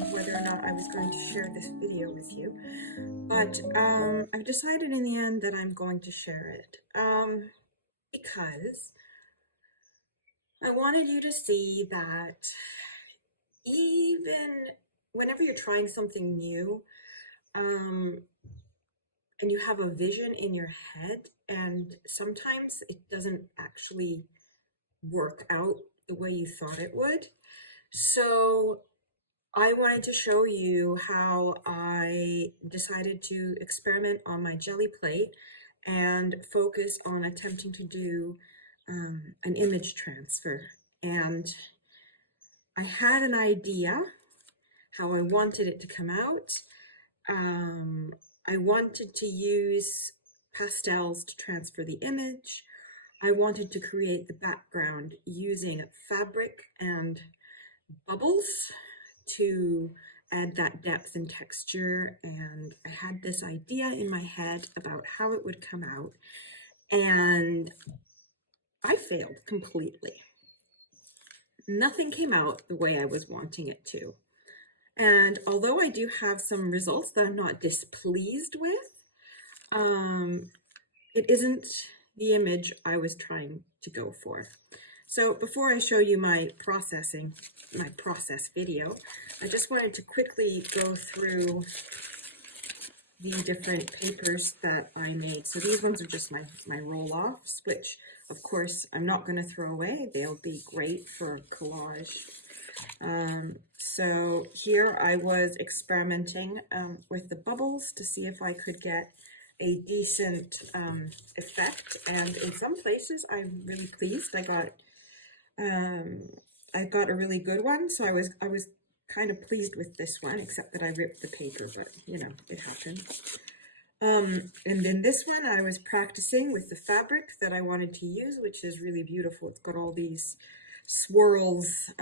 whether or not I was going to share this video with you, but I've decided in the end that I'm going to share it because I wanted you to see that even whenever you're trying something new, and you have a vision in your head, and sometimes it doesn't actually work out the way you thought it would. So I wanted to show you how I decided to experiment on my Gelli plate and focus on attempting to do an image transfer. And I had an idea how I wanted it to come out. I wanted to use pastels to transfer the image. I wanted to create the background using fabric and bubbles to add that depth and texture, and I had this idea in my head about how it would come out, and I failed completely. Nothing came out the way I was wanting it to. And although I do have some results that I'm not displeased with, it isn't the image I was trying to go for. So before I show you my process video, I just wanted to quickly go through the different papers that I made. So these ones are just my roll-offs, which of course I'm not going to throw away. They'll be great for collage. So here I was experimenting with the bubbles to see if I could get a decent effect, and in some places I'm really pleased. I got a really good one, so I was kind of pleased with this one, except that I ripped the paper, but you know, it happened. And then this one I was practicing with the fabric that I wanted to use, which is really beautiful. It's got all these swirls,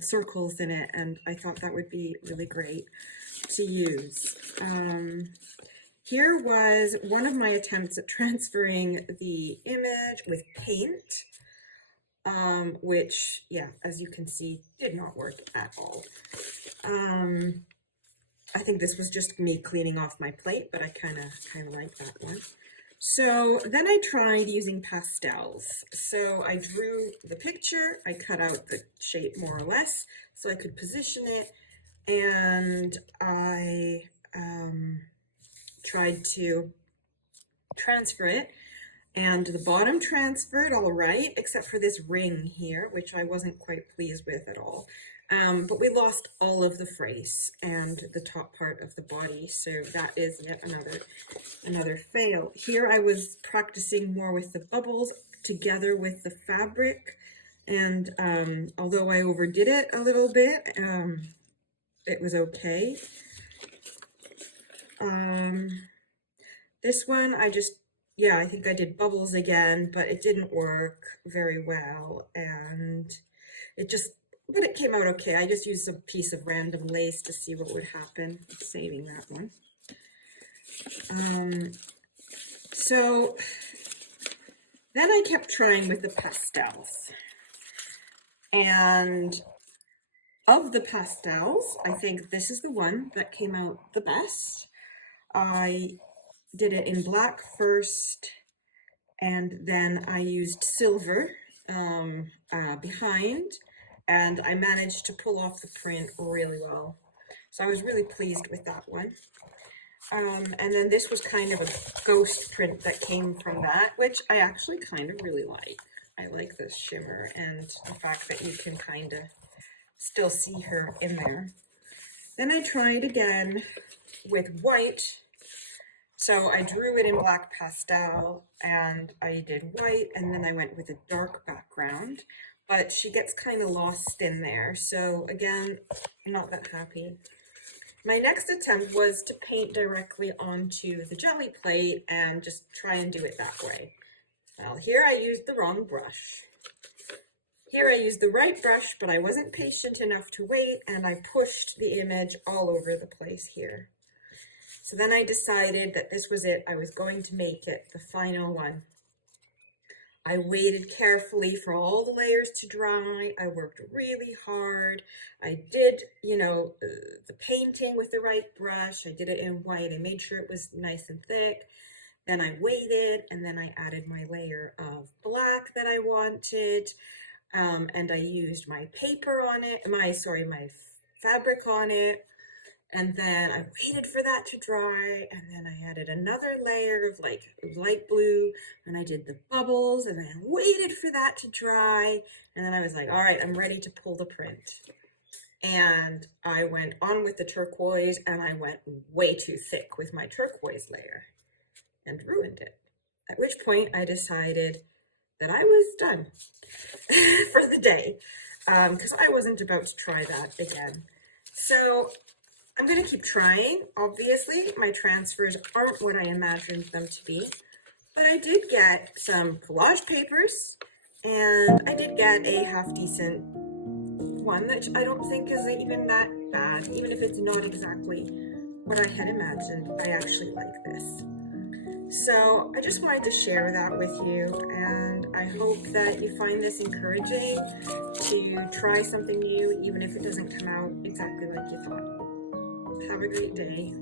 circles in it, and I thought that would be really great to use. Here was one of my attempts at transferring the image with paint, which, yeah, as you can see, did not work at all. I think this was just me cleaning off my plate, but I kind of like that one. So then I tried using pastels. So I drew the picture, I cut out the shape more or less so I could position it, and I tried to transfer it, and the bottom transferred all right, except for this ring here, which I wasn't quite pleased with at all. But we lost all of the face and the top part of the body, so that is yet another fail. Here I was practicing more with the bubbles together with the fabric, and although I overdid it a little bit, it was okay. This one I think I did bubbles again, but it didn't work very well, and but it came out okay. I just used a piece of random lace to see what would happen. I'm saving that one. So then I kept trying with the pastels. And of the pastels, I think this is the one that came out the best. I did it in black first, and then I used silver behind, and I managed to pull off the print really well. So I was really pleased with that one. And then this was kind of a ghost print that came from that, which I actually kind of really like. I like this shimmer and the fact that you can kind of still see her in there. Then I tried again with white. So I drew it in black pastel, and I did white, and then I went with a dark background, but she gets kind of lost in there. So again, I'm not that happy. My next attempt was to paint directly onto the Gelli plate and just try and do it that way. Well, here I used the wrong brush. Here I used the right brush, but I wasn't patient enough to wait, and I pushed the image all over the place here. So then I decided that this was it. I was going to make it the final one. I waited carefully for all the layers to dry. I worked really hard. I did, you know, the painting with the right brush. I did it in white. I made sure it was nice and thick. Then I waited, and then I added my layer of black that I wanted. And I used my paper on it, my fabric on it. And then I waited for that to dry, and then I added another layer of like light blue, and I did the bubbles, and then I waited for that to dry, and then I was like, all right, I'm ready to pull the print. And I went on with the turquoise, and I went way too thick with my turquoise layer and ruined it. At which point I decided that I was done for the day, because I wasn't about to try that again. So I'm going to keep trying. Obviously, my transfers aren't what I imagined them to be, but I did get some collage papers, and I did get a half-decent one that I don't think is even that bad. Even if it's not exactly what I had imagined, I actually like this. So I just wanted to share that with you, and I hope that you find this encouraging to try something new, even if it doesn't come out exactly like you thought. Have a great day.